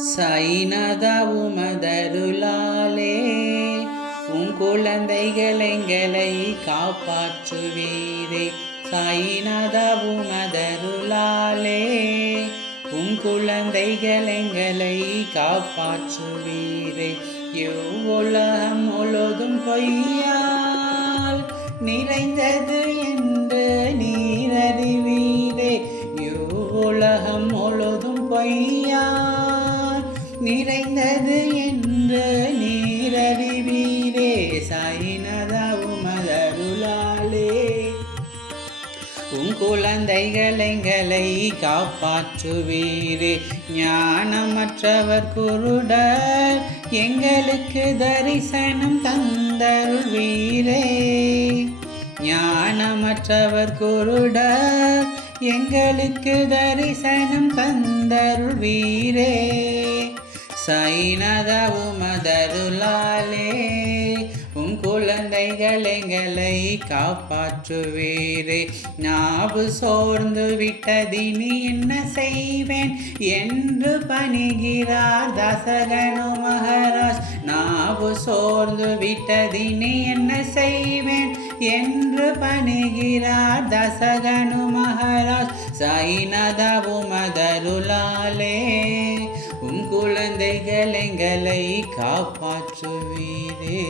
சாய்நாதா உமதருளாலே குழந்தைகள் எங்களை காப்பாற்றுவீரே. சாய்நாதா உமதருளாலே குழந்தைகள் எங்களை காப்பாற்றுவீரே. இவ்வுலகம் முழுதும் பொய்யால் நிறைந்தது என்று நீர் அறிவீரே. இவ்வுலகம் முழுதும் பொய்யால் நிறைந்தது என்று நீர் அறிவீரே. சாய்நாதா உமதருளாலே குழந்தைகள் எங்களை காப்பாற்றுவீரே. ஞானமற்றவர் குருடர் எங்களுக்கு தரிசனம் தந்தருள்வீரே. ஞானமற்றவர் குருடர் எங்களுக்கு தரிசனம் தந்தருள்வீரே. சாய்நாதா உமதருளாலே குழந்தைகள் எங்களை காப்பாற்றுவீரே. நாவு சோர்ந்து விட்டதினி என்ன செய்வேன் என்று பணிகிறார் தசகனு மகாராஜ். நாவு சோர்ந்து விட்டதினி என்ன செய்வேன் என்று பணிகிறார் தசகனு மகாராஜ். சாய்நாதா உமதருளாலே குழந்தைகள் எங்களை காப்பாற்றுவீரே.